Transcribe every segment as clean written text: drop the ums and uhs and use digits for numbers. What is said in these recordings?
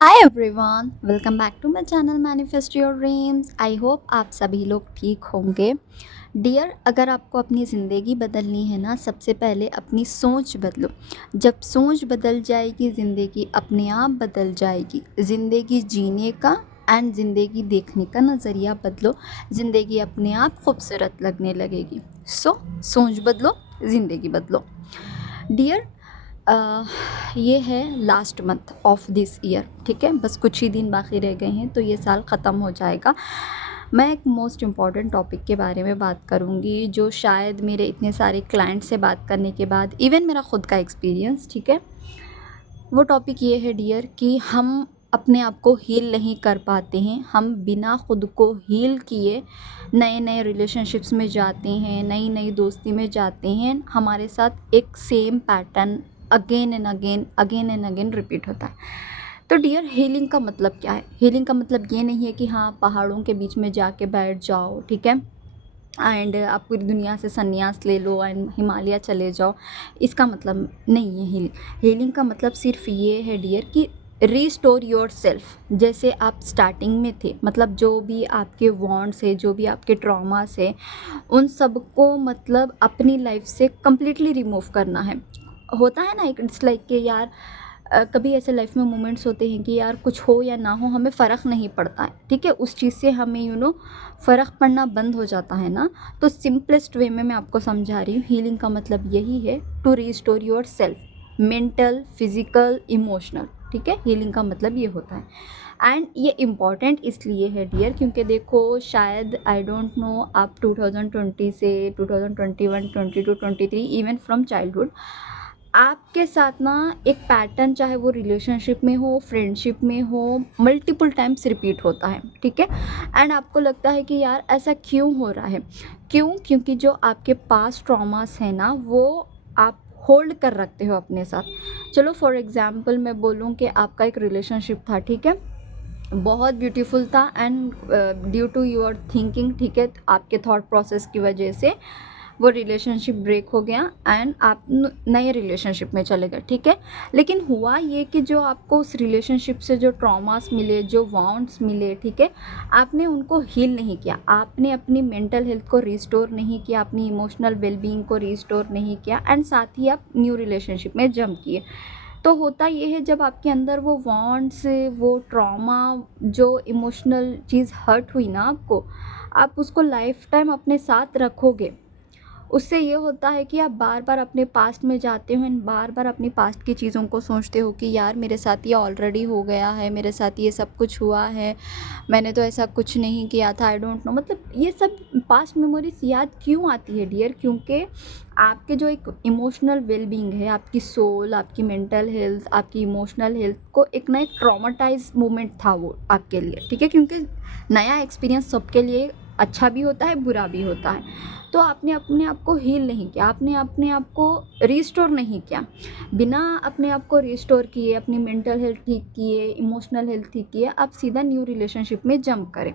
Hi everyone, welcome back to my channel manifest your dreams. I hope आप सभी लोग ठीक होंगे। डियर, अगर आपको अपनी ज़िंदगी बदलनी है ना, सबसे पहले अपनी सोच बदलो। जब सोच बदल जाएगी, ज़िंदगी अपने आप बदल जाएगी। ज़िंदगी जीने का एंड ज़िंदगी देखने का नज़रिया बदलो, ज़िंदगी अपने आप खूबसूरत लगने लगेगी। सोच बदलो, ज़िंदगी बदलो। डियर, ये है last month of this year, ठीक है। बस कुछ ही दिन बाकी रह गए हैं तो ये साल ख़त्म हो जाएगा। मैं एक मोस्ट इम्पॉर्टेंट टॉपिक के बारे में बात करूँगी, जो शायद मेरे इतने सारे क्लाइंट से बात करने के बाद, इवन मेरा खुद का एक्सपीरियंस, ठीक है। वो टॉपिक ये है डियर कि हम अपने आप को हील नहीं कर पाते हैं। हम बिना खुद को हील किए नए नए रिलेशनशिप्स में जाते हैं, नई नई दोस्ती में जाते हैं। हमारे साथ एक same pattern again and again repeat होता है। तो डियर, हीलिंग का मतलब क्या है? हीलिंग का मतलब ये नहीं है कि हाँ, पहाड़ों के बीच में जाके बैठ जाओ, ठीक है, एंड आप पूरी दुनिया से संन्यास ले लो एंड हिमालय चले जाओ। इसका मतलब नहीं है हीलिंग का मतलब सिर्फ ये है डियर कि रीस्टोर योर सेल्फ। जैसे आप स्टार्टिंग में थे, मतलब जो भी आपके वॉन्ट्स है, जो भी आपके ट्रॉमास है, उन सब को मतलब अपनी लाइफ से कम्प्लीटली रिमूव करना है। होता है ना, एक इट्स लाइक कि यार, कभी ऐसे लाइफ में मोमेंट्स होते हैं कि यार कुछ हो या ना हो, हमें फ़र्क नहीं पड़ता है, ठीक है। उस चीज़ से हमें फ़र्क पड़ना बंद हो जाता है ना। तो सिंपलेस्ट वे में मैं आपको समझा रही हूँ, हीलिंग का मतलब यही है, to restore yourself, mental, physical, emotional, ठीक है। हीलिंग का मतलब ये होता है। एंड ये इम्पॉर्टेंट इसलिए है डियर, क्योंकि देखो, शायद आई डोंट नो, आप 2020 से 2021, 22, 23, इवन फ्रॉम चाइल्डहुड आपके साथ ना एक पैटर्न, चाहे वो रिलेशनशिप में हो, फ्रेंडशिप में हो, मल्टीपल टाइम्स रिपीट होता है, ठीक है। एंड आपको लगता है कि यार ऐसा क्यों हो रहा है? क्योंकि जो आपके पास ट्रॉमास है ना, वो आप होल्ड कर रखते हो अपने साथ। चलो फॉर एग्जांपल मैं बोलूँ कि आपका एक रिलेशनशिप था, ठीक है, बहुत ब्यूटीफुल था, and due to your thinking, ठीक है, आपके थॉट प्रोसेस की वजह से वो रिलेशनशिप ब्रेक हो गया एंड आप नए रिलेशनशिप में चले गए, ठीक है। लेकिन हुआ ये कि जो आपको उस रिलेशनशिप से जो ट्रॉमास मिले, जो वाउंड्स मिले, ठीक है, आपने उनको हील नहीं किया, आपने अपनी मेंटल हेल्थ को रिस्टोर नहीं किया, अपनी इमोशनल वेलबींग को रिस्टोर नहीं किया, एंड साथ ही आप न्यू रिलेशनशिप में जंप किए। तो होता ये है, जब आपके अंदर वो वांट्स, वो ट्रॉमा, जो इमोशनल चीज़ हर्ट हुई ना आपको, आप उसको लाइफ टाइम अपने साथ रखोगे। उससे ये होता है कि आप बार बार अपने पास्ट में जाते हो एंड बार बार अपनी पास्ट की चीज़ों को सोचते हो कि यार मेरे साथ ये ऑलरेडी हो गया है, मेरे साथ ये सब कुछ हुआ है, मैंने तो ऐसा कुछ नहीं किया था, आई डोंट नो। मतलब ये सब पास्ट मेमोरीज याद क्यों आती है डियर? क्योंकि आपके जो एक इमोशनल वेलबींग है, आपकी सोल, आपकी मेंटल हेल्थ, आपकी इमोशनल हेल्थ को एक ना एक ट्रॉमाटाइज मोमेंट था वो आपके लिए, ठीक है। क्योंकि नया एक्सपीरियंस सबके लिए अच्छा भी होता है, बुरा भी होता है। तो आपने अपने आप को हील नहीं किया, आपने अपने आप को रिस्टोर नहीं किया। बिना अपने आप को रिस्टोर किए, अपनी मेंटल हेल्थ ठीक किए, इमोशनल हेल्थ ठीक किए, आप सीधा न्यू रिलेशनशिप में जंप करें।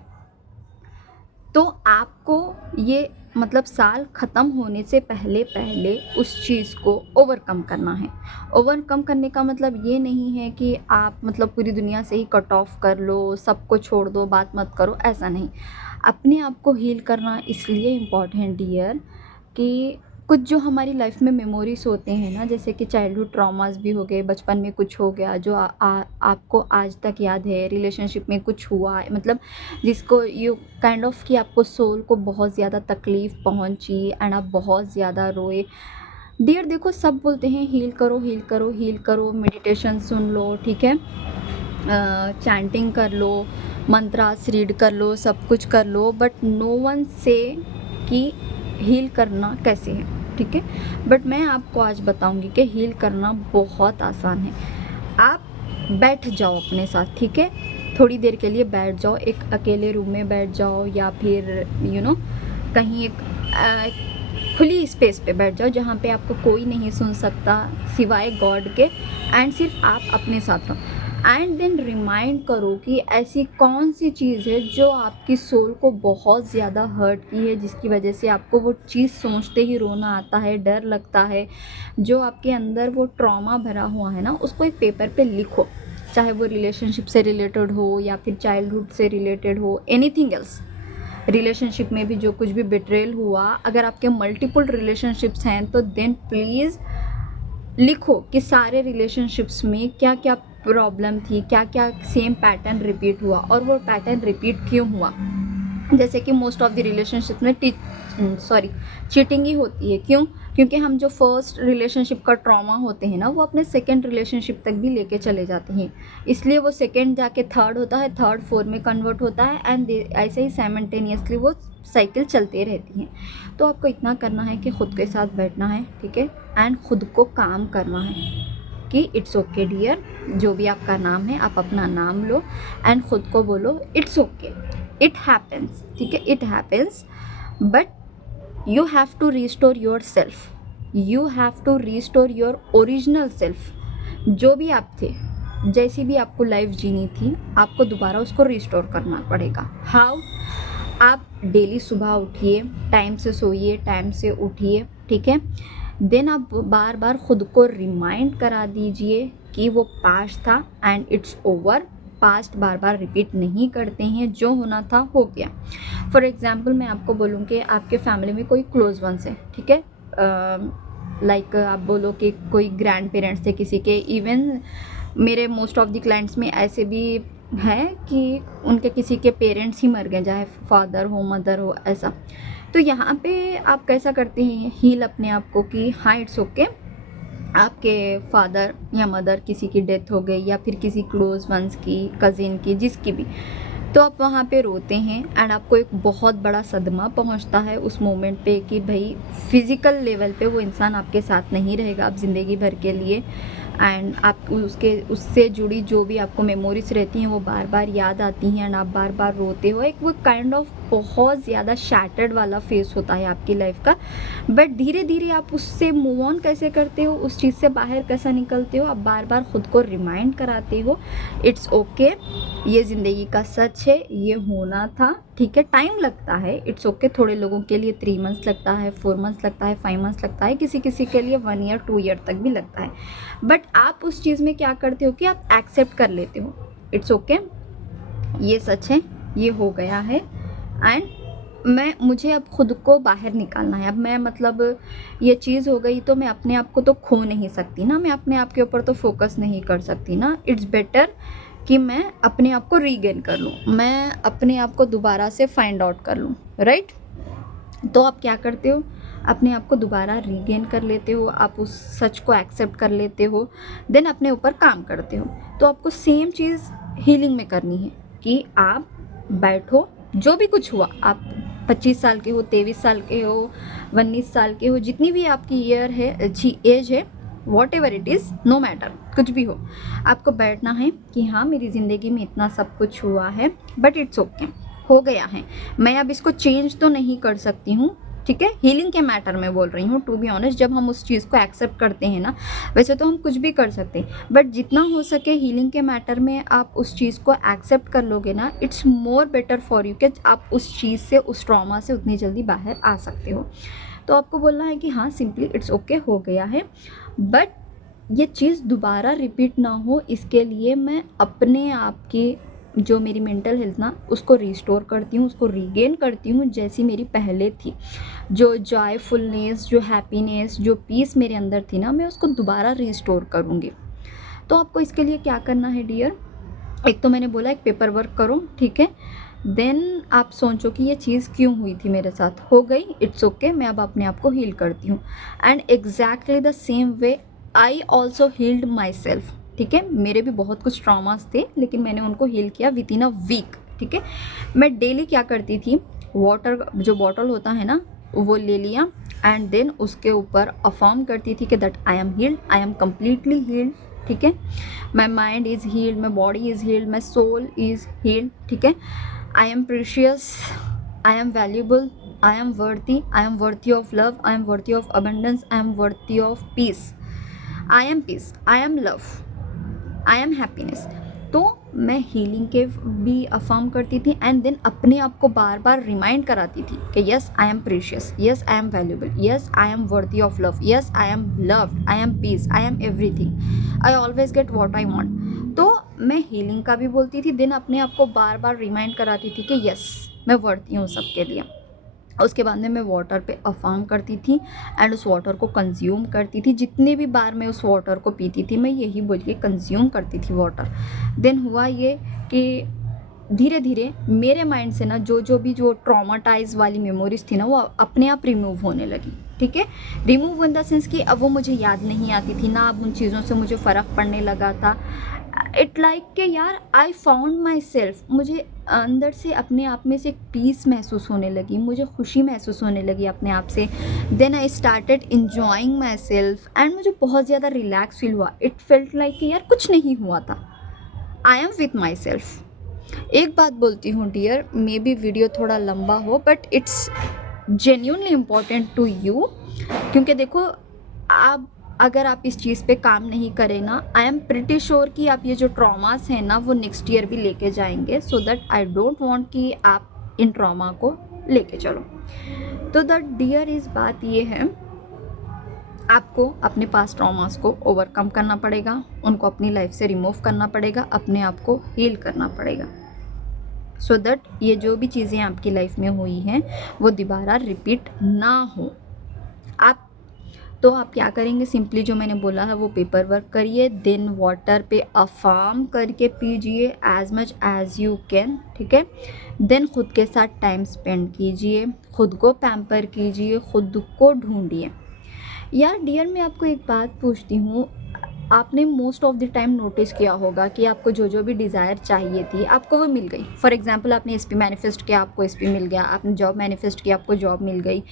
तो आपको ये मतलब साल ख़त्म होने से पहले पहले उस चीज़ को ओवरकम करना है। ओवरकम करने का मतलब ये नहीं है कि आप मतलब पूरी दुनिया से ही कट ऑफ कर लो, सबको छोड़ दो, बात मत करो, ऐसा नहीं। अपने आप को हील करना इसलिए इम्पॉर्टेंट डियर कि कुछ जो हमारी लाइफ में मेमोरीज होते हैं ना, जैसे कि चाइल्डहुड ट्रॉमास भी हो गए, बचपन में कुछ हो गया जो आपको आज तक याद है, रिलेशनशिप में कुछ हुआ है, मतलब जिसको यू काइंड ऑफ कि आपको सोल को बहुत ज़्यादा तकलीफ़ पहुंची एंड आप बहुत ज़्यादा रोए। डियर देखो, सब बोलते हैं हील करो, हील करो, हील करो, मेडिटेशन सुन लो, ठीक है, चैंटिंग कर लो, मंत्रास रीड कर लो, सब कुछ कर लो, बट नो वन से कि हील करना कैसे है, ठीक है। बट मैं आपको आज बताऊंगी कि हील करना बहुत आसान है। आप बैठ जाओ अपने साथ, ठीक है, थोड़ी देर के लिए बैठ जाओ, एक अकेले रूम में बैठ जाओ, या फिर कहीं एक खुली स्पेस पे बैठ जाओ, जहाँ पे आपको कोई नहीं सुन सकता सिवाय गॉड के, एंड सिर्फ आप अपने साथ रहो। एंड देन रिमाइंड करो कि ऐसी कौन सी चीज़ है जो आपकी सोल को बहुत ज़्यादा हर्ट की है, जिसकी वजह से आपको वो चीज़ सोचते ही रोना आता है, डर लगता है। जो आपके अंदर वो ट्रॉमा भरा हुआ है ना, उसको एक पेपर पे लिखो, चाहे वो रिलेशनशिप से रिलेटेड हो या फिर चाइल्डहुड से रिलेटेड हो, एनीथिंग एल्स। रिलेशनशिप में भी जो कुछ भी बिट्रेल हुआ, अगर आपके मल्टीपल रिलेशनशिप्स हैं तो देन प्लीज़ लिखो कि सारे रिलेशनशिप्स में क्या क्या प्रॉब्लम थी, क्या क्या सेम पैटर्न रिपीट हुआ और वो पैटर्न रिपीट क्यों हुआ। जैसे कि मोस्ट ऑफ द रिलेशनशिप में चीटिंग ही होती है। क्यों? क्योंकि हम जो फर्स्ट रिलेशनशिप का ट्रॉमा होते हैं ना, वो अपने सेकंड रिलेशनशिप तक भी लेके चले जाते हैं, इसलिए वो सेकंड जाके थर्ड होता है, थर्ड फोर्थ में कन्वर्ट होता है एंड ऐसे ही साइमल्टेनियसली वो साइकिल चलते रहती हैं। तो आपको इतना करना है कि ख़ुद के साथ बैठना है, ठीक है, एंड ख़ुद को काम करना है कि इट्स ओके डियर, जो भी आपका नाम है आप अपना नाम लो एंड ख़ुद को बोलो इट्स ओके, इट हैपेंस, ठीक है, it happens, but you have to restore yourself, you have to restore your original self। जो भी आप थे, जैसी भी आपको लाइफ जीनी थी, आपको दोबारा उसको रिस्टोर करना पड़ेगा। हाउ? आप डेली सुबह उठिए, टाइम से सोइए, टाइम से उठिए, ठीक है। देन आप बार बार खुद को रिमाइंड करा दीजिए कि वो पास्ट था and it's over. Past bar bar repeat नहीं करते हैं, जो होना था हो गया। फॉर एग्ज़ाम्पल मैं आपको बोलूँ कि आपके फैमिली में कोई क्लोज वंस है, ठीक है, लाइक आप बोलो कि कोई ग्रैंड पेरेंट्स थे किसी के, इवन मेरे मोस्ट ऑफ द क्लाइंट्स में ऐसे भी हैं कि उनके किसी के पेरेंट्स ही मर गए, चाहे फादर हो मदर हो, ऐसा। तो यहाँ पे आप कैसा करते हैं, हील अपने आप को कि हाँ इट्स ओके, आपके फादर या मदर किसी की डेथ हो गई या फिर किसी क्लोज वंस की, कज़िन की, जिसकी भी, तो आप वहाँ पे रोते हैं एंड आपको एक बहुत बड़ा सदमा पहुँचता है उस मोमेंट पे कि भाई फिज़िकल लेवल पे वो इंसान आपके साथ नहीं रहेगा अब ज़िंदगी भर के लिए, एंड आप उससे जुड़ी जो भी आपको मेमोरीज रहती हैं वो बार बार याद आती हैं एंड आप बार बार रोते हो। एक वो काइंड ऑफ बहुत ज़्यादा शैटर्ड वाला फेस होता है आपकी लाइफ का, बट धीरे धीरे आप उससे मूव ऑन कैसे करते हो, उस चीज़ से बाहर कैसे निकलते हो, आप बार बार ख़ुद को रिमाइंड कराते हो इट्स ओके, ये ज़िंदगी का सच है, ये होना था, ठीक है। टाइम लगता है, इट्स ओके, थोड़े लोगों के लिए 3 मंथ्स लगता है, 4 मंथ्स लगता है, 5 मंथ्स लगता है, किसी किसी के लिए 1 ईयर 2 ईयर तक भी लगता है, बट आप उस चीज़ में क्या करते हो कि आप एक्सेप्ट कर लेते हो इट्स ओके, ये सच है, ये हो गया है एंड मुझे अब खुद को बाहर निकालना है। अब मैं मतलब ये चीज़ हो गई तो मैं अपने आप को तो खो नहीं सकती ना, मैं अपने आप के ऊपर तो फोकस नहीं कर सकती ना। इट्स बेटर कि मैं अपने आप को रीगेन कर लूँ, मैं अपने आप को दोबारा से फाइंड आउट कर लूँ, राइट। तो आप क्या करते हो, अपने आप को दोबारा रीगेन कर लेते हो, आप उस सच को एक्सेप्ट कर लेते हो, देन अपने ऊपर काम करते हो। तो आपको सेम चीज़ हीलिंग में करनी है कि आप बैठो, जो भी कुछ हुआ, आप 25 साल के हो, 23 साल के हो, 19 साल के हो, जितनी भी आपकी ईयर है, अच्छी एज है, whatever it is, no matter, कुछ भी हो, आपको बैठना है कि हाँ मेरी ज़िंदगी में इतना सब कुछ हुआ है बट इट्स ओके, हो गया है, मैं अब इसको चेंज तो नहीं कर सकती हूँ, ठीक है। हीलिंग के मैटर में बोल रही हूँ, टू बी ऑनेस्ट, जब हम उस चीज़ को एक्सेप्ट करते हैं ना, वैसे तो हम कुछ भी कर सकते हैं, बट जितना हो सके हीलिंग के मैटर में आप उस चीज़ को एक्सेप्ट कर लोगे ना, it's more better for you कि आप उस चीज़ से, उस ट्रॉमा से उतनी जल्दी बाहर आ सकते हो। तो आपको बोलना है कि हाँ सिंपली इट्स ओके, हो गया है, बट ये चीज़ दोबारा रिपीट ना हो, इसके लिए मैं अपने आप की जो मेरी मेंटल हेल्थ ना, उसको रिस्टोर करती हूँ, उसको रीगेन करती हूँ जैसी मेरी पहले थी। जो जॉयफुलनेस, जो हैप्पीनेस, जो पीस मेरे अंदर थी ना, मैं उसको दोबारा रिस्टोर करूँगी। तो आपको इसके लिए क्या करना है डियर, एक तो मैंने बोला एक पेपर वर्क करो, ठीक है, देन आप सोचो कि ये चीज़ क्यों हुई थी मेरे साथ, हो गई, इट्स ओके, मैं अब अपने आप को हील करती हूँ। And exactly the same way I also healed myself, ठीक है। मेरे भी बहुत कुछ ट्रॉमास थे लेकिन मैंने उनको हील किया विद इन अ वीक, ठीक है। मैं डेली क्या करती थी, वाटर जो बॉटल होता है ना, वो ले लिया एंड देन उसके ऊपर अफर्म करती थी कि that I am healed, I am completely healed, ठीक है। My mind is healed, my body is healed, my soul is healed, ठीक है। I am precious, I am valuable, I am worthy of love, I am worthy of abundance, I am worthy of peace, I am peace, I am love, I am happiness. तो मैं healing के भी affirm करती थी and then अपने आप को बार बार remind कराती थी कि yes I am precious, yes I am valuable, yes I am worthy of love, yes I am loved, I am peace, I am everything, I always get what I want. तो मैं healing का भी बोलती थी, then अपने आप को बार बार remind कराती थी कि यस मैं वर्दी हूँ सबके लिए। उसके बाद में मैं वाटर पे अफर्म करती थी एंड उस वाटर को कंज्यूम करती थी। जितने भी बार मैं उस वाटर को पीती थी मैं यही बोल के कंज्यूम करती थी वाटर। देन हुआ ये कि धीरे धीरे मेरे माइंड से ना जो ट्रॉमाटाइज वाली मेमोरीज थी ना वो अपने आप रिमूव होने लगी। ठीक है, रिमूव इन द सेंस कि अब वो मुझे याद नहीं आती थी ना, अब उन चीज़ों से मुझे फ़र्क पड़ने लगा था। इट लाइक के यार आई फाउंड माई सेल्फ, मुझे अंदर से अपने आप में से एक पीस महसूस होने लगी, मुझे खुशी महसूस होने लगी अपने आप से। Then I started enjoying myself and मुझे बहुत ज़्यादा रिलैक्स फील हुआ। इट फेल्ट लाइक कि यार कुछ नहीं हुआ था, I am with myself. एक बात बोलती हूँ डियर, मे बी वीडियो थोड़ा लंबा हो but it's genuinely important to you, क्योंकि देखो आप अगर आप इस चीज़ पे काम नहीं करें ना, आई एम प्रिटी श्योर कि आप ये जो ट्रॉमास हैं ना वो नेक्स्ट ईयर भी लेके जाएंगे। So that I don't want कि आप इन ट्रॉमा को लेके चलो। तो द डियर इस बात ये है, आपको अपने पास ट्रॉमास को ओवरकम करना पड़ेगा, उनको अपनी लाइफ से रिमूव करना पड़ेगा, अपने आप को हील करना पड़ेगा, सो दैट ये जो भी चीज़ें आपकी लाइफ में हुई हैं वो दोबारा रिपीट ना हो। आप क्या करेंगे, सिंपली जो मैंने बोला है वो पेपर वर्क करिए, देन वाटर पे अफर्म करके पीजिए as much as you can. ठीक है, देन खुद के साथ टाइम स्पेंड कीजिए, खुद को पैम्पर कीजिए, खुद को ढूंढिए। यार डियर मैं आपको एक बात पूछती हूँ, आपने most of the time notice किया होगा कि आपको जो भी डिज़ायर चाहिए थी आपको वो मिल गई। फॉर एग्जांपल आपने एसपी मैनिफेस्ट किया, आपको एसपी मिल गया, आपने जॉब मैनिफेस्ट किया, आपको जॉब मिल गई,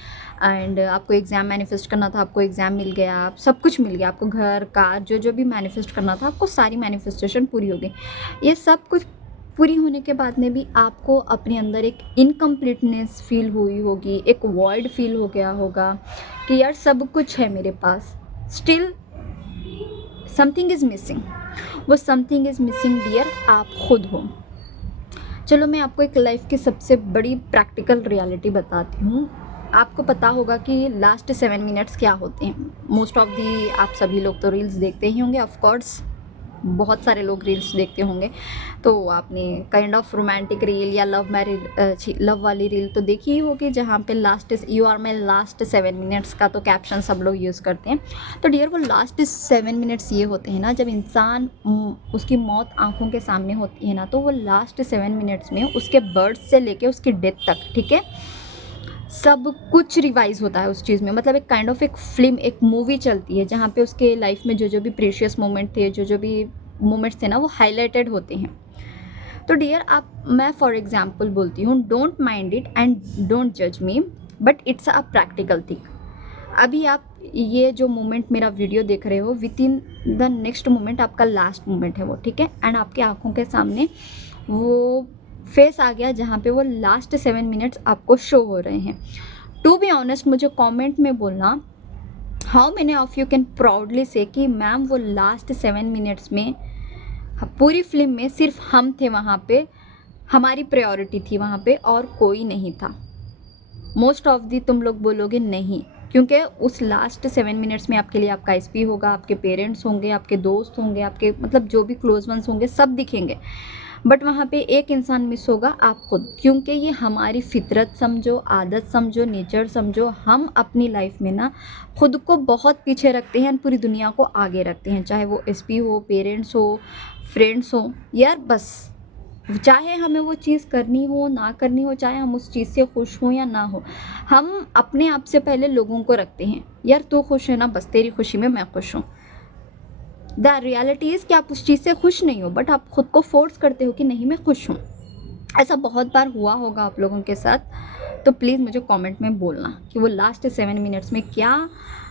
एंड आपको एग्ज़ाम मैनिफेस्ट करना था, आपको एग्ज़ाम मिल गया, आप सब कुछ मिल गया, आपको घर कार जो भी मैनिफेस्ट करना था आपको सारी मैनिफेस्टेशन पूरी हो गई। ये सब कुछ पूरी होने के बाद में भी आपको अपने अंदर एक इनकम्प्लीटनेस फील हुई होगी, एक वॉइड फील हो गया होगा कि यार सब कुछ है मेरे पास, स्टिल समथिंग इज़ मिसिंग। वो समथिंग इज़ मिसिंग डियर आप खुद हो। चलो मैं आपको एक लाइफ की सबसे बड़ी प्रैक्टिकल रियलिटी बताती हूँ। आपको पता होगा कि लास्ट 7 मिनट्स क्या होते हैं। मोस्ट ऑफ दी आप सभी लोग तो रील्स देखते ही होंगे, ऑफ कोर्स बहुत सारे लोग रील्स देखते होंगे, तो आपने काइंड ऑफ रोमांटिक रील या लव वाली रील तो देखी ही होगी, जहाँ पे last you are my last 7 minutes का तो कैप्शन सब लोग यूज़ करते हैं। तो डियर वो लास्ट 7 मिनट्स ये होते हैं ना, जब इंसान उसकी मौत आंखों के सामने होती है ना, तो वो लास्ट 7 मिनट्स में उसके बर्थ से लेके उसकी डेथ तक, ठीक है, सब कुछ रिवाइज होता है उस चीज़ में। मतलब एक काइंड ऑफ एक फिल्म, एक मूवी चलती है जहाँ पे उसके लाइफ में जो भी प्रीशियस मोमेंट थे, जो भी मोमेंट्स थे ना वो हाईलाइटेड होते हैं। तो डियर मैं फॉर एग्जांपल बोलती हूँ, don't mind it and don't जज me, but it's a practical thing. अभी आप ये जो मोमेंट मेरा वीडियो देख रहे हो, with in the next moment आपका लास्ट मोमेंट है वो, ठीक है, एंड आपके आंखों के सामने वो फेस आ गया जहाँ पे वो लास्ट 7 मिनट्स आपको शो हो रहे हैं। टू बी ऑनेस्ट मुझे कमेंट में बोलना, how many of you can proudly से कि मैम वो लास्ट 7 मिनट्स में पूरी फिल्म में सिर्फ हम थे वहाँ पे, हमारी प्रायोरिटी थी वहाँ पे और कोई नहीं था। मोस्ट ऑफ दी तुम लोग बोलोगे नहीं, क्योंकि उस लास्ट 7 मिनट्स में आपके लिए आपका एसपी होगा, आपके पेरेंट्स होंगे, आपके दोस्त होंगे, आपके मतलब जो भी क्लोज वंस होंगे सब दिखेंगे, बट वहाँ पे एक इंसान मिस होगा, आप खुद। क्योंकि ये हमारी फितरत समझो, आदत समझो, नेचर समझो, हम अपनी लाइफ में ना खुद को बहुत पीछे रखते हैं, पूरी दुनिया को आगे रखते हैं, चाहे वो एसपी हो, पेरेंट्स हो, फ्रेंड्स हो, यार बस चाहे हमें वो चीज़ करनी हो ना करनी हो, चाहे हम उस चीज़ से खुश हों या ना हो, हम अपने आप से पहले लोगों को रखते हैं। यार तू खुश है ना, बस तेरी खुशी में मैं खुश हूँ। द रियलिटी इज़ कि आप उस चीज़ से खुश नहीं हो, बट आप खुद को फोर्स करते हो कि नहीं मैं खुश हूँ। ऐसा बहुत बार हुआ होगा आप लोगों के साथ, तो प्लीज़ मुझे कमेंट में बोलना कि वो लास्ट 7 मिनट्स में क्या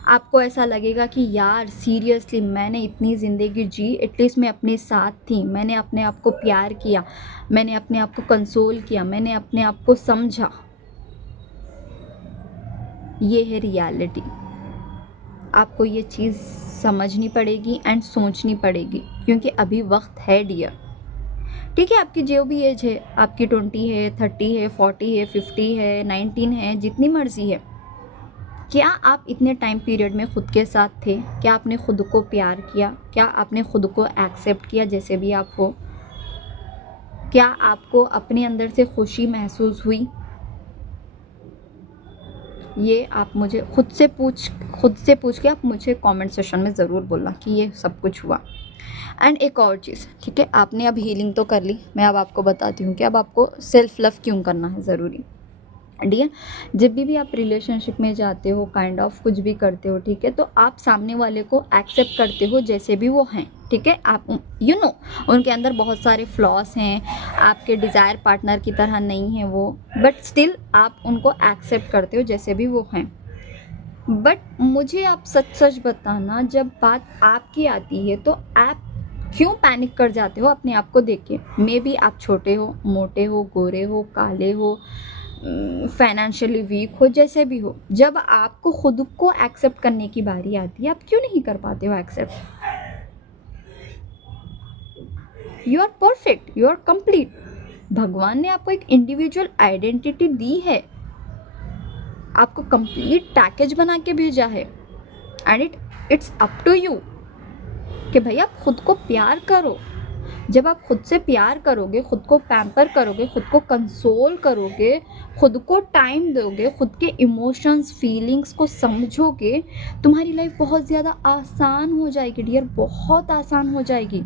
आपको ऐसा लगेगा कि यार सीरियसली मैंने इतनी ज़िंदगी जी, एटलीस्ट मैं अपने साथ थी, मैंने अपने आप को प्यार किया, मैंने अपने आप को कंसोल किया, मैंने अपने आप को समझा। ये है रियलिटी। आपको ये चीज़ समझनी पड़ेगी एंड सोचनी पड़ेगी, क्योंकि अभी वक्त है डियर। ठीक है, आपकी जो भी एज है, आपकी 20 है, 30 है, 40 है, 50 है, 19 है, जितनी मर्जी है, क्या आप इतने टाइम पीरियड में खुद के साथ थे? क्या आपने खुद को प्यार किया? क्या आपने खुद को एक्सेप्ट किया जैसे भी आप हो? क्या आपको अपने अंदर से खुशी महसूस हुई? ये आप मुझे खुद से पूछ के आप मुझे कमेंट सेक्शन में ज़रूर बोलना कि ये सब कुछ हुआ। एंड एक और चीज़, ठीक है, आपने अब हीलिंग तो कर ली, मैं अब आपको बताती हूँ कि अब आपको सेल्फ लव क्यों करना है ज़रूरी। डियर, जब भी आप रिलेशनशिप में जाते हो, काइंड ऑफ कुछ भी करते हो, ठीक है, तो आप सामने वाले को एक्सेप्ट करते हो जैसे भी वो हैं, ठीक है। आप उनके अंदर बहुत सारे फ्लॉस हैं, आपके डिज़ायर पार्टनर की तरह नहीं है वो, बट स्टिल आप उनको एक्सेप्ट करते हो जैसे भी वो हैं। बट मुझे आप सच सच बताना, जब बात आपकी आती है तो आप क्यों पैनिक कर जाते हो अपने आप को देख के? मे बी आप छोटे हो, मोटे हो, गोरे हो, काले हो, फाइनेंशियली वीक हो, जैसे भी हो, जब आपको खुद को एक्सेप्ट करने की बारी आती है, आप क्यों नहीं कर पाते हो accept? You are perfect, you are complete. भगवान ने आपको एक इंडिविजुअल आइडेंटिटी दी है, आपको कंप्लीट पैकेज बना के भेजा है, and it's up to you कि भाई आप खुद को प्यार करो। जब आप खुद से प्यार करोगे, खुद को पैम्पर करोगे, खुद को कंसोल करोगे, खुद को टाइम दोगे, खुद के इमोशंस फीलिंग्स को समझोगे, तुम्हारी लाइफ बहुत ज़्यादा आसान हो जाएगी डियर, बहुत आसान हो जाएगी।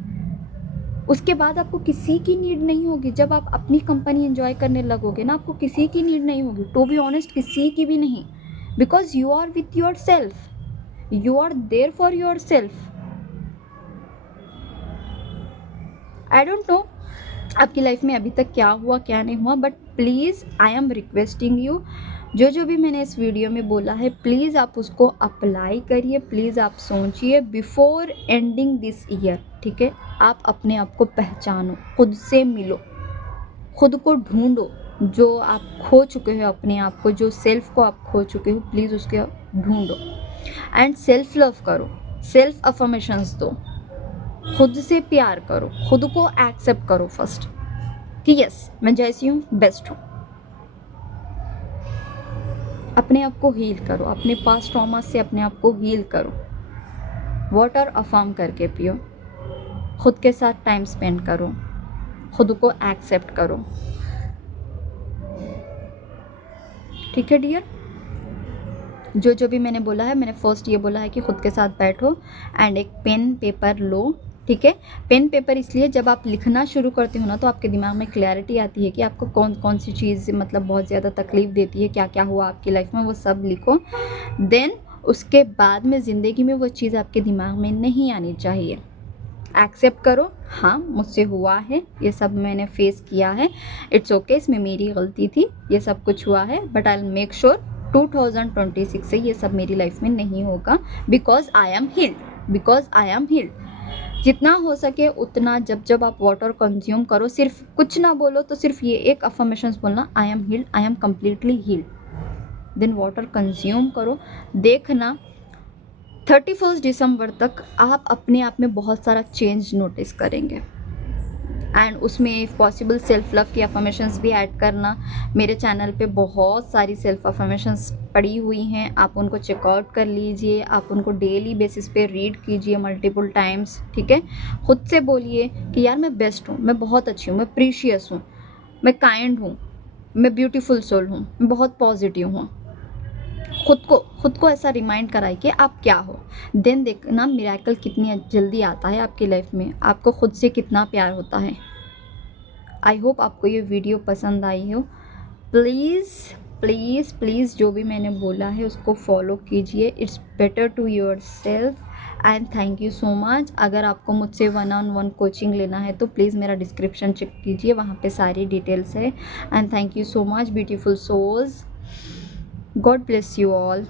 उसके बाद आपको किसी की नीड नहीं होगी। जब आप अपनी कंपनी एंजॉय करने लगोगे ना, आपको किसी की नीड नहीं होगी, टू बी ऑनेस्ट किसी की भी नहीं, because you are with yourself, you are there for yourself. I don't know आपकी लाइफ में अभी तक क्या हुआ क्या नहीं हुआ, but please I am requesting you, जो भी मैंने इस वीडियो में बोला है, प्लीज़ आप उसको अप्लाई करिए, प्लीज़ आप सोचिए बिफोर एंडिंग दिस ईयर, ठीक है। आप अपने आप को पहचानो, खुद से मिलो, खुद को ढूंढो, जो आप खो चुके हो अपने आप को, जो सेल्फ को आप खो चुके हो, प्लीज़ उसके ढूंढो। एंड सेल्फ लव करो, सेल्फ अफर्मेशंस दो, खुद से प्यार करो, खुद को एक्सेप्ट करो फर्स्ट कि यस मैं जैसी हूँ बेस्ट हूँ। अपने आप को हील करो, अपने पास्ट ट्रॉमा से अपने आप को हील करो, वाटर अफर्म करके पियो, खुद के साथ टाइम स्पेंड करो, खुद को एक्सेप्ट करो, ठीक है डियर। जो भी मैंने बोला है, मैंने फर्स्ट ये बोला है कि खुद के साथ बैठो एंड एक पेन पेपर लो, ठीक है। पेन पेपर इसलिए, जब आप लिखना शुरू करते हो ना, तो आपके दिमाग में क्लैरिटी आती है कि आपको कौन कौन सी चीज़ मतलब बहुत ज़्यादा तकलीफ़ देती है, क्या क्या हुआ आपकी लाइफ में, वो सब लिखो। देन उसके बाद में ज़िंदगी में वो चीज़ आपके दिमाग में नहीं आनी चाहिए। एक्सेप्ट करो, हाँ मुझसे हुआ है, ये सब मैंने फेस किया है, इट्स ओके, इसमें मेरी गलती थी, ये सब कुछ हुआ है, but I will make sure 2026 से ये सब मेरी लाइफ में नहीं होगा, बिकॉज आई एम हील्ड। जितना हो सके उतना जब आप वाटर कंज्यूम करो, सिर्फ कुछ ना बोलो, तो सिर्फ ये एक अफर्मेशंस बोलना, I am healed, I am completely healed. Then water consume करो। देखना 31 दिसंबर तक आप अपने आप में बहुत सारा चेंज नोटिस करेंगे, एंड उसमें इफ़ पॉसिबल सेल्फ लव की अफर्मेशंस भी ऐड करना। मेरे चैनल पे बहुत सारी सेल्फ अफर्मेशंस पड़ी हुई हैं, आप उनको चेकआउट कर लीजिए, आप उनको डेली बेसिस पे रीड कीजिए मल्टीपल टाइम्स, ठीक है। खुद से बोलिए कि यार मैं बेस्ट हूँ, मैं बहुत अच्छी हूँ, मैं प्रीशियस हूँ, मैं काइंड हूँ, मैं ब्यूटीफुल सोल हूँ, मैं बहुत पॉजिटिव हूँ। खुद को ऐसा रिमाइंड कराइए कि आप क्या हो। देन देखना मिरेकल कितनी जल्दी आता है आपकी लाइफ में, आपको खुद से कितना प्यार होता है। आई होप आपको ये वीडियो पसंद आई हो। प्लीज़ प्लीज़ प्लीज़ जो भी मैंने बोला है उसको फॉलो कीजिए, it's better to yourself. And thank you so much. अगर आपको मुझसे 1-on-1 कोचिंग लेना है तो प्लीज़ मेरा डिस्क्रिप्शन चेक कीजिए, वहाँ पे सारी डिटेल्स है। And thank you so much beautiful souls. God bless you all.